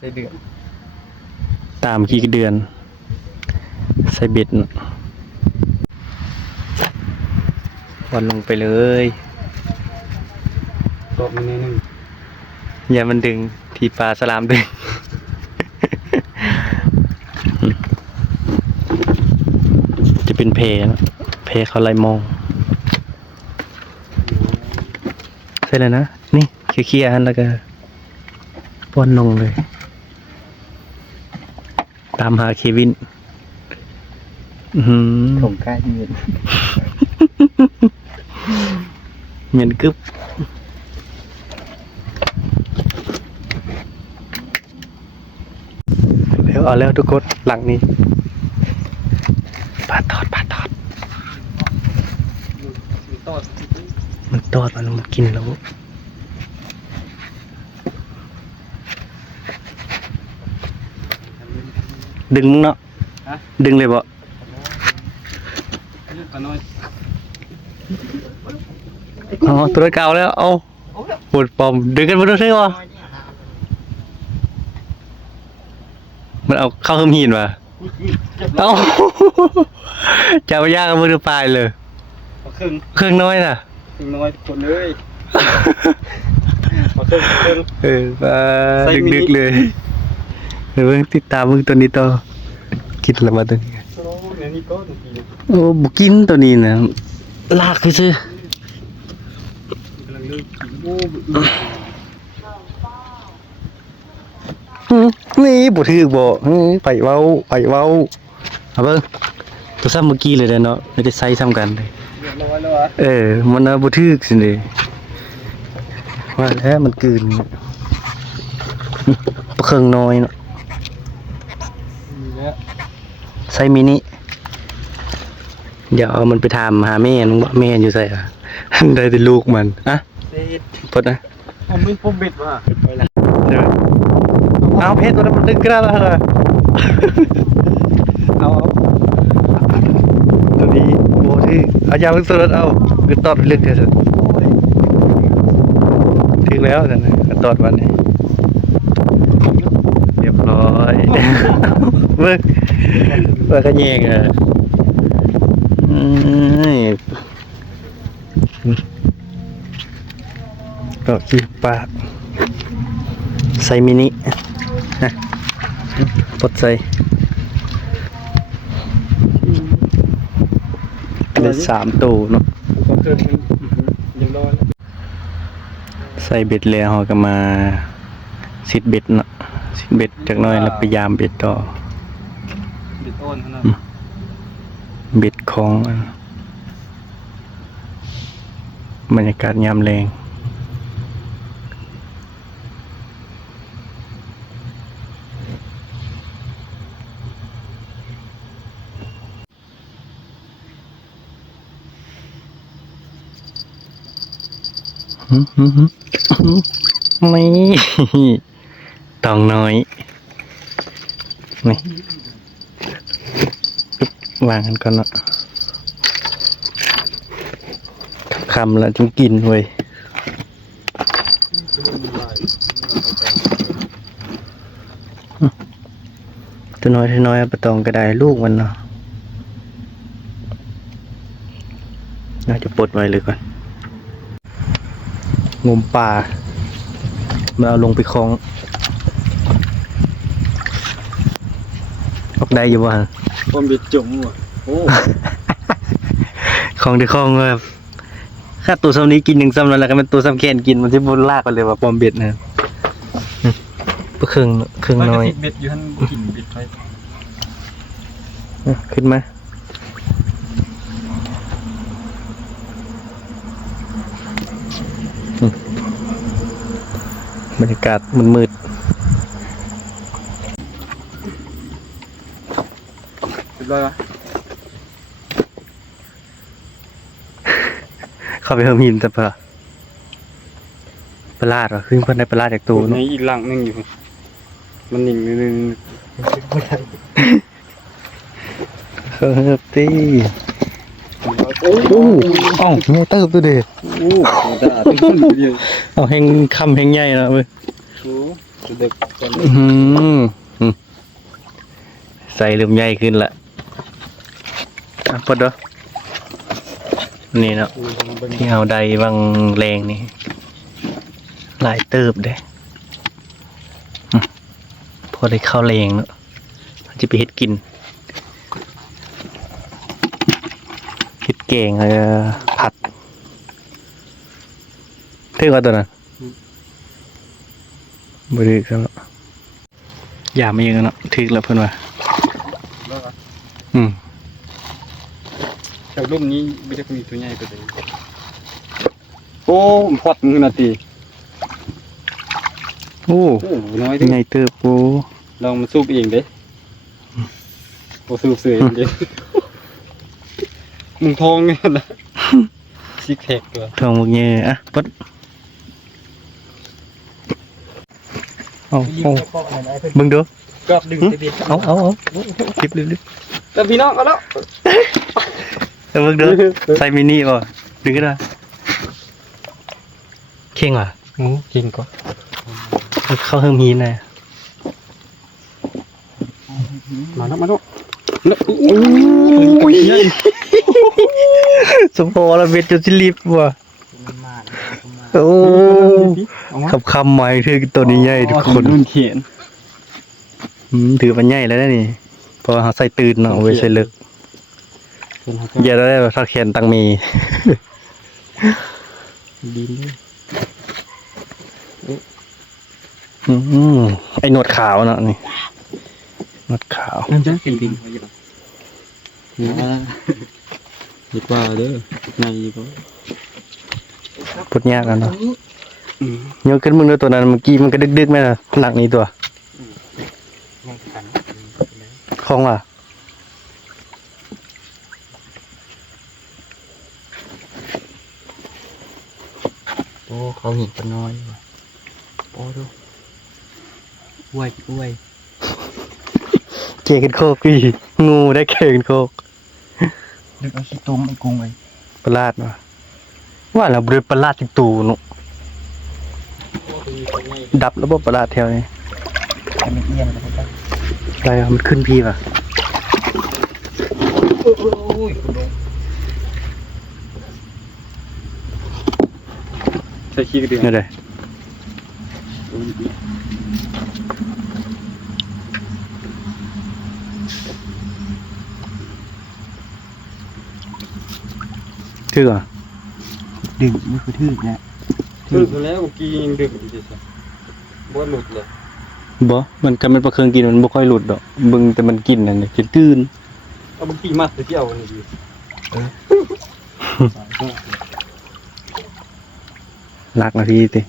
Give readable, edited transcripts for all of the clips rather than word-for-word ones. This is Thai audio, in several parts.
ใส่เดือน ตามกี่เดือนใส่เบ็ดวันลงไปเลยตบมันนิดนึง อย่ามันดึงทีปลาสลามดึง จะเป็นเพนะเพเขาไล่มองใช่เลยนะนี่เคลียร์ๆอันแล้วก็ป้อนลงเลย ตามหาเควินถงใกล้เงิน เหมือนกึบแล้วเอาแล้วทุกคนหลังนี้ปลาทอดมันตอดมันกินแล้วดึงมึงเนาะดึงเลยบ่อ๋อตัวเก่าแล้วเอาปวดปอมดึงกันมาดูซิวะมันเอาเข้าเฮิมหินว่ะเอาจะไปย่างกับมือปลายเลยเครื่องน้อยน่ะเครื่องน้อยคนเลยเครื่องปลาดึกๆเลยเดี๋ยวเพิ่งติดตามมึงตัวนี้ต่อกินละมาตัวนี้โอ้บุกินตัวนี้นะลากคือซื้อนี่บุถือบ่ไปเว้าเอาเบิ่งตัวซ้ำเมื่อกี้เลยเนาะไม่ได้ใส่ซ้ำกันเลยมันนะบุถือสิเลยว่าแล้วมันกลืนเครื่องน้อยเนาะใส่มินิเดี๋ยวเอามันไปทำหาแม่นึงว่าแม่อยู่ใส่อะได้แต่ลูกมันอะพดนะผมมีปุ่มบิดว่ะเดี๋ยวเอาเพชรตัวนั้นมันดึงกระแล้วเหรอเอาตัวนี้โบที่เอายาวลึกสุดเอาคือตอดลึกเถอะถึงแล้วนะตอดวันนี้เรียบร้อยเมื่อก็แยงอ่ะก็ขี้ปลาใส่มินินะปลดใส่ได้3ตัวเนาะใส่เบ็ดแล้วเราก็มาสิดเบ็ดเนาะสิดเบ็ดจากน้อยแล้วพยายามเบ็ดต่อเบ็ดอ้นขนาดเบ็ดของบรรยากาศยามแรงไม่ตองน้อยนี่วางกันก่อนเนาะคำแล้วจึงกินเว้ยตัวน้อยปลาตองก็ได้ลูกมันเนาะน่าจะปลดไว้เลยก่อนงมป่ามาเอาลงไปคลองออกได้อยู่บ้างผมบิดจุ่มว่ะโอ้ คลองที่คลองแบบถ้าตัวซ้ำนี้กินหนึ่งซ้ำแล้วก็เป็นตัวซ้ำแขนกินมันที่บนลากกันเลยว่าปอมเบ็ดนะเครื่องน้อยเบ็ดอยู่ท่านกินเบ็ดไปขึ้นมาบรรยากาศมืดเรียบร้อยวะเข้าไปเฮิมหินแต่ปลาดเหรอขึ้นเพื่อนในปลาดจากตัวในอีกหลังนึงอยู่มันหนิ่งนึงเฮ้ยตีโอ้เอ้าไม่เติบตัวเด็ดเอาแห้งคำแห้งใหญ่นะเว้ย เด็กกัน อื้อหืออืมใส่เริ่มใหญ่ขึ้นละอ่ะพอดเด้อนี่เนาะที่เอาใดบางแรงนี่หลายเติบเด้อืมพอได้เข้าแรงเนาะจะไปเฮ็ดกินเฮ็ดแกงผัดถึงว่าตัวนั้นบ่ได้ครับเนาะอย่ามาเองเนาะถึกแล้วเพิ่นว่าอืม จากรูปนี้ไม่ได้มีตัวใหญ่ไปเลยโอ้พอดมือนาที โอ้ โอ้น้อยจัง ใหญ่เติบโอ้ ลองมาสูบเองเด้โอ้สูบเสือเองเด้มึงทองเนี่ยนะซิกแพคตัว ทองหมกเงี้ยอ่ะปั๊ดเอามึงดู ก็ดึงเด็ด เอารีบ แล้วพี่น้องเอาแล้ว เอามึงดูใส่มินิป่ะดึงก็ได้เข่งอ่ะ กินก่อน เข้าเฮิมฮีนเลย มาแล้วโอ้ย สมพอแล้วเบ็ดจนสิลิบว่ะโอ้คำใหม่ถือตัวนี้ใหญ่ทุกคน นุ่นเขียน ถือมันใหญ่แล้วนี่เพอเขาใส่ตื่นเนาะเอาไว้ใส่เลิกอย่าได้แบบทักแขนตังมี ดิน ไอ้หนวดขาวเนาะนี่หนวดขาว นั่นจ้ะกินดินดีกว่าเด้อไงดีกว่า พูดยากแล้วเนาะเยอะขึ้นมึงด้วยตัวนั้นเมื่อกี้มันก็ดึกๆไหมล่ะหนักนี้ตัวคล้องว่ะ โอ้เขาเห็นปน้อยโอ้ดูอ้วย เกกันโคกพี่งูได้เกกันโคก ดึกเอาขี้ต้มไอ้กุ้งไว้ ประหลาดว่ะว่าเราบริประหลาดที่ตูเนาะดับแล้วบ่ประหลาดแถวนี้ ให้มันเอียนกันไป อะไรอะมันขึ้นพี่ป่ะ ใส่ขี้กระเดือน นี่เลยคืออ่ะ ดึงนี่คือทื่อนะทื่อแล้วเมื่อกี้ยังดึงอยู่สิบ่หลุดเลย บ่มันก็มันประเคืองกินมันบ่ค่อยหลุดดอกเบิ่งแต่มันกินนั่นนี่จะตื่น เอาเมื่อกี้มัดไปที่เอานี่ดิ หลักนาทีติ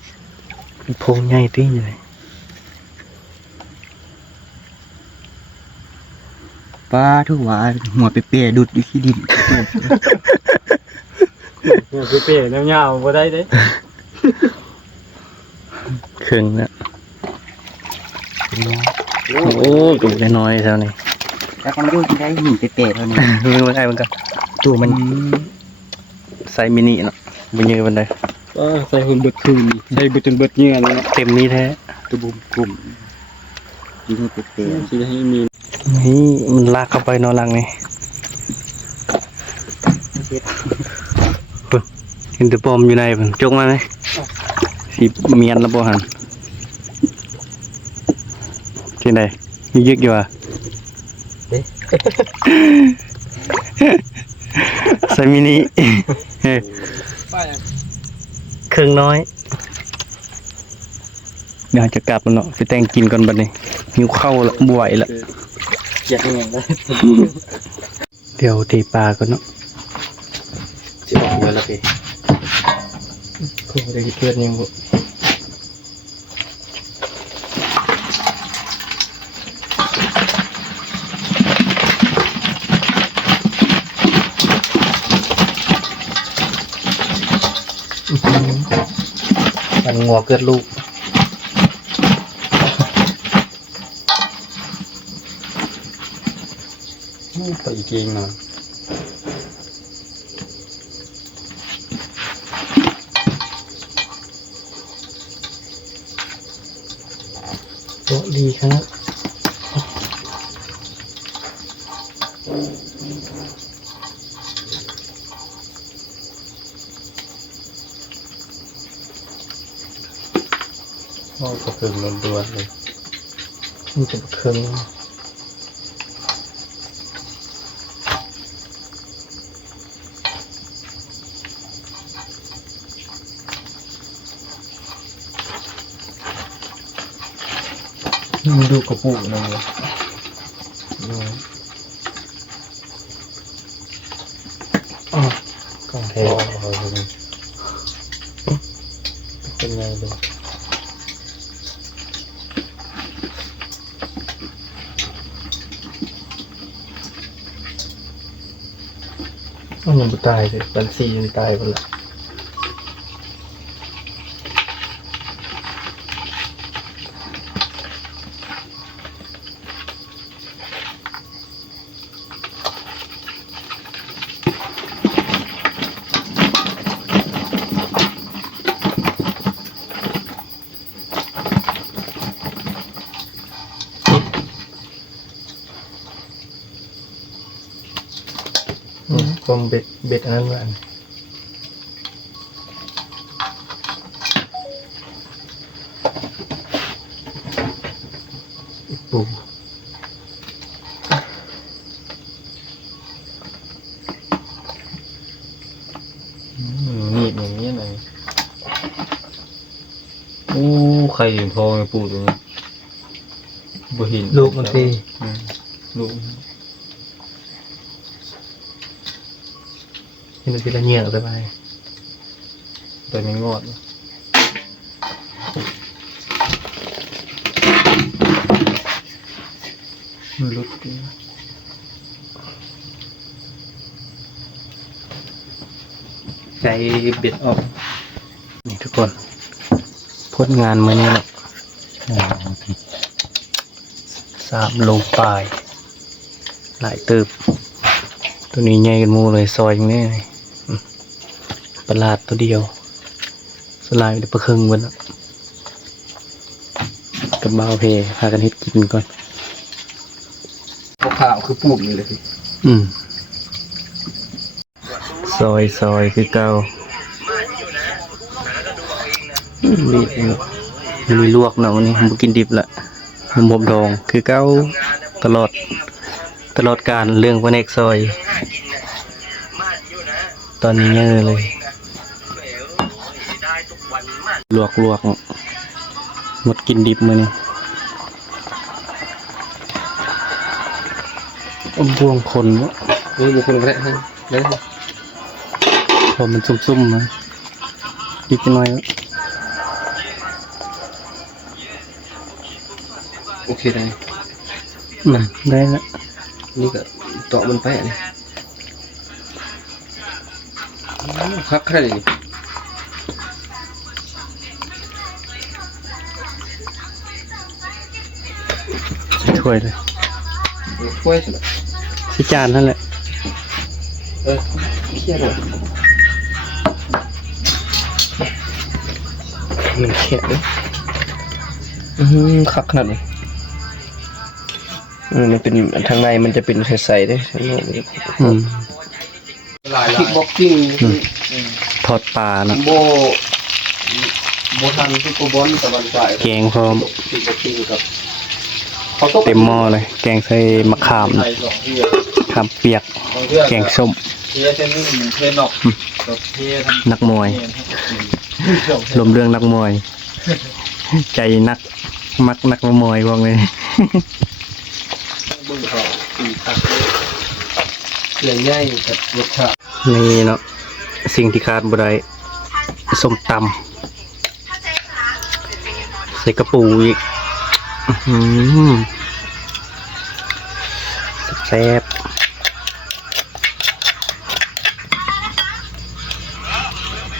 โพงใหญ่ติใหญ่ ป้าทุกว่าหัวเป๊ะๆดุดอยู่ที่ดิน เนี่ยเป๊ะๆยาวๆบ่ได้เด้ เครื่องน่ะโอ้ดูน้อยๆเท่านี้ แล้วก็ไม่รู้ที่ได้หินเป๊ะๆเท่านี้ มันไงมันก็ตู้มันไซส์มินิเนาะบ่เยอะปานใด ใส่หุ่นเบิดคืนใส่เบิดจนเบิดเงี้ยนี่นะ เต็มนี้แท้ ตัวบุ่มกลุ่ม หินเป๊ะ สิให้มี นี่มันลากเข้าไปนอนหลังนี่เห็นแต่ปอมอยู่ในมันจกมาไหมสิเมียนแล้วบ่หันที่ไหนยึกอยู่อ่ะไซมินิเฮ้ย ป้า เครื่องน้อยเดี๋ยวจะกลับแล้วเนาะไปแต่งกินก่อนบัดนี้หิวข้าวแล้วบ่ไหวแล้ว อยากยังไง เดี๋ยวตีปลาก่อนเนาะ สิเอาเงินละพี่คงได้เกิดยังบ่ มันงัวเกิดลูก ไปอีกเองหน่อย ครึ่งล้วนๆเลย มันเป็นเครื่องดูกระปุกนั่นเลยอ๋อกล่องแท้เป็นไงดูมันตายเลยบัญชีมันตายไปละกลมเบ็ดอันนั้นว่าปูนี่อย่างนี้หน่อยโอ้ใครเห็นพอไงปูตรงนี้บ่เห็นลูกมันตีลูกมันเป็นระเงียงไปไปแต่ไม่งอดมันลุดใจเบ็ดออกนี่ทุกคนพ้นงานมาเนี่ย3 โลปลายหลายตึบตัวนี้ใหญ่กันมูเลยซอยอย่างนี้ประหลาดตัวเดียวสลายเดี๋ยวประครึ่งวันกับบ่าวเพพากันเฮ็ดกินก่อนขาวคือปูนี่เลยซอยคือเก่ามีลวกเนาะวันนี้ผมกินดิบละผมดองคือเก่าตลอดการเรื่องพระเนกซอยตอนนี้เยอะเลยลวกหมดกินดิบมือนี่บวงคนวะนี่บุคคลแรกให้เลยพอมันซุ่มๆนะอีกหน่อย โอเคได้ได้ละนี่ก็ต่อมันไปเลยครับแค่นี้ถ้วยเลยถ้วยสิใส่จานนั่นแหละเคี่ยวเลยมันแข็งคักขนาดนี้มันเป็นทางในมันจะเป็นใสๆได้ทั้งหมดคิกบ็อกซิ่งทอดปลานะโบทันซุปเปอร์บอลตะวันตกแกงพร้อมคิกบ็อกซิ่งกับเต็มหม้อเลยแกงใส่มะขามเปียกแกงส้มนักมวยรวมเรื่องนักมวยใจมักนักมวยพวกนี้เรื่องใหญ่กับรสชาตินี่เนาะสิ่งที่ขาดบ่ได้ส้มตำใส่กระปูอีกแซ่บ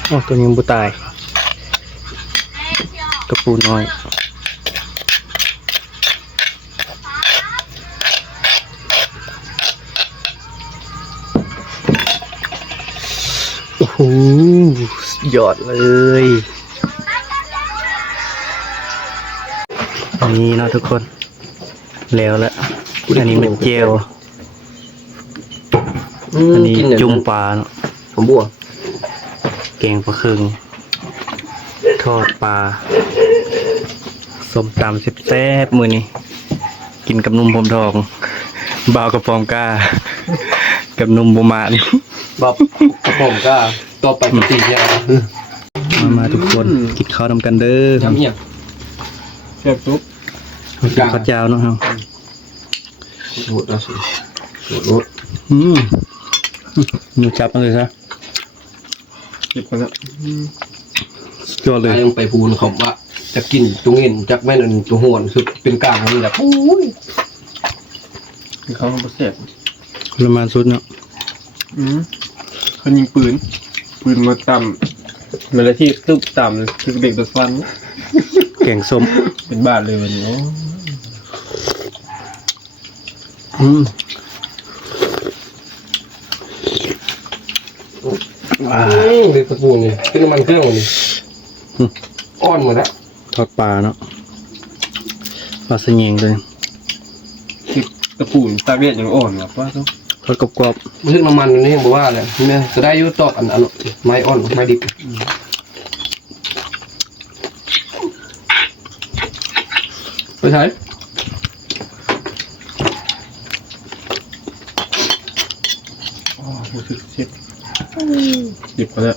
โอ้ตัวนี้บุตายกระปูน้อยโอ้โหยอดเลยนี่เนาะทุกคนแล้วละอันนี้เป็นเจลอันนี้จุ่มปลาเนาะผมบัวแกงปลาครึ่งทอดปลา ส้มตำแซ่บๆมื้อนี้กินกับนมผมทองบ่าวกระปอมกล้ากับนมบ่มาน บอกกระผมก็ต่อไปเป็น4อย่าง มาทุกคนกินข้าวนำกันเด้อ ทำเนี่ย เสียบซุป กินข้าวเจ้าเนาะครับ หมดแล้วสิหมด หนูจับมันเลยซะ หยิบคนละ สุดยอดเลย ยังไปพูนเขาว่าจะกินตัวเงินจากแม่นอันตัวห่วนคือเป็นกลางนี่แหละโอ้ย คือเขาเขาเสียบ ประมาณสุดเนาะ เขายิงปืนมาต่ำเวลาที่ตึ๊บต่ำคือเด็กโดดฟัน แกงส้ม เป็นบาทเลยวันนี้ เด็กตะปูนี่เป็นน้ำมันเครื่องนี่อ่อนหมดแล้ว ทอดปลาเนาะปลาสะเงงเลย คือตะปูนตาเวียดยังอ่อนว่ะว่าต้อง ทอดกรอบ มันถึงน้ำมันนี่ยังบอกว่าเลยนี่จะได้ยุตอกอันไม้อ่อนไม้ดิบไปใช้ อ๋อรู้สึกเสียบหยิบคนละ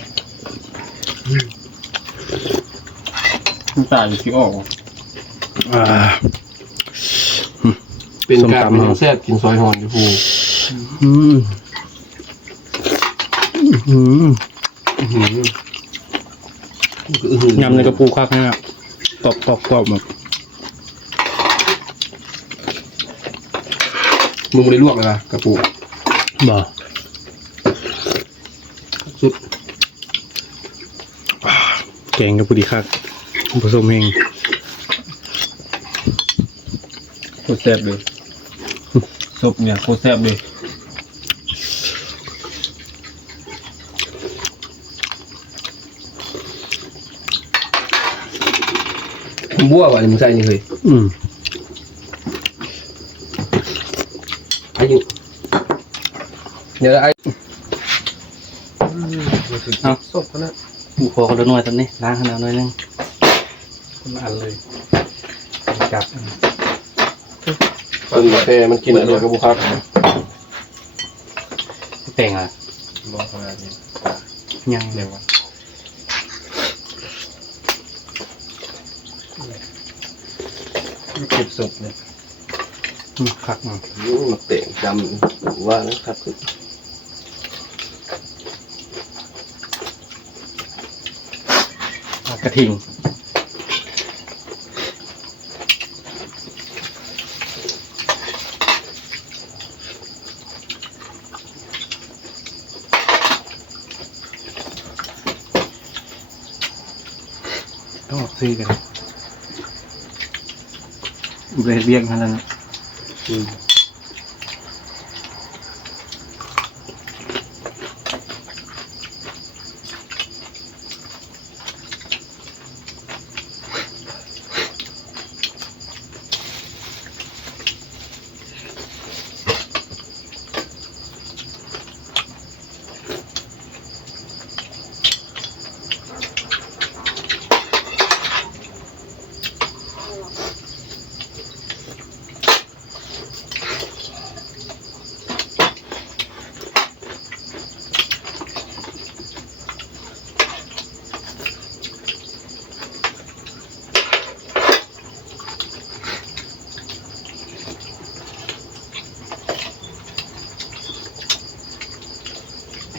น้ำตาลที่ออก ๆเป็นการแซ่บกินซอยหอนอยู่พู ยำในกระปูคักเนี่ยกรอบแบบ มึงไม่ได้ลวกเลยนะกระปู บ่ สุด แกงกระปูดีคักผสมเอง โคตรแซ่บเลยซุปเนี่ยโคตรแซ่บเลย บัวว่ะมึงใส่นี่เลยไอ้ยุเดี๋ยวไอ้ เอา ศพนะ ปูคอกันหน่อยตอนนี้ล้างขนาดหน่อยนึงคนละอันเลยจับ แต่มันกินอะไรกับบุคคล แป้งอ่ะ บอกขนาดนี้ ยัง เดี๋ยววะเก็บศพเนี่ย คักมา มันเตะจำว่านะครับ กระทิงต้องออกซื้อกันเรียกมาแล้วนะ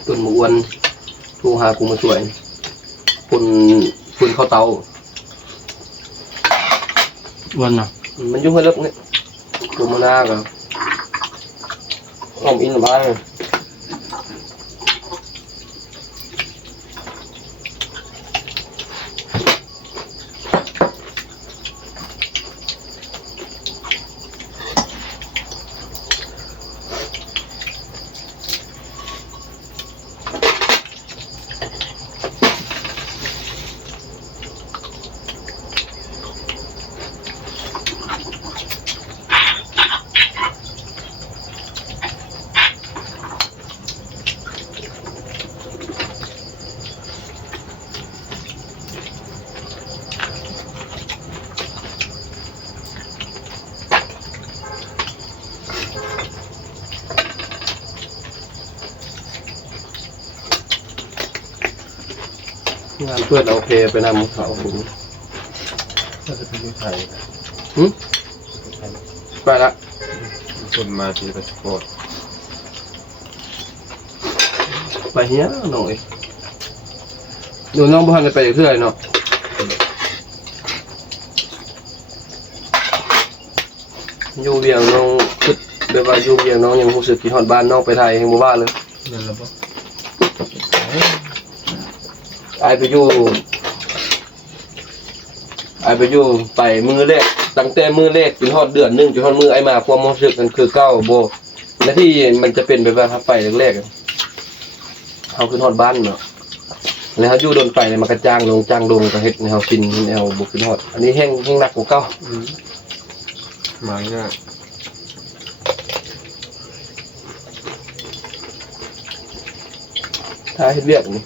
ต้นมะอ้วนโทรหากูมาช่วยคนเข้าเตา วันน่ะ มันยุ่งให้เลิกเนี่ยกูมาหน้ากับอ้อมอินบ้าน งานเพื่อนเอาเพไปนำเขาผม ก็จะเป็นไทย ไปละ คนมาที่พาสปอร์ต ไปเฮียน้องเอ้ยดูน้องบ้านไปเพื่อนเนาะอยู่เวียงน้องคิดแบบว่าอยู่เวียงน้องยังรู้สึกคิดฮอดบ้านน้องไปไทยยังบ่ว่าเลย นั่นแหละปะ ไอไปอยู่ไปมือแรกตั้งแต่มือแรกจนฮอดเดือนหนึงจนฮอดมือไอมาความรู้สึกกันคือเก้าโบและที่มันจะเป็นแบบว่าครับไปแรกๆเขาขึ้นฮอดบ้านเนาะแล้วเขาอยู่โดนไปเนี่ยมันกระจ้างลงก็เฮ็ดให้เขากินให้เขาบุกขึ้นฮอดอันนี้แห้งหนักกว่าเก่า มาง่าย ถ้าเฮ็ดเวียกนี่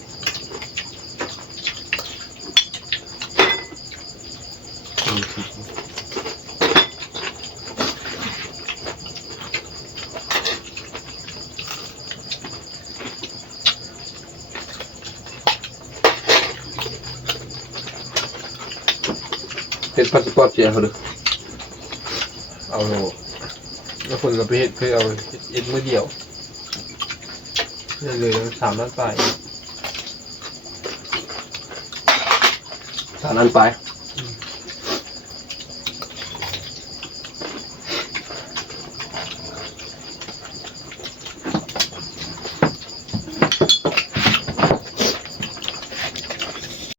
เฮ็ดพาสปอร์ตเสียเขาเด้อ เอาแล้วคนเราไปเฮ็ดเคยเอาเอ็ดมือเดียวนั่นเลย3 ล้านไป ตอนนั้นไป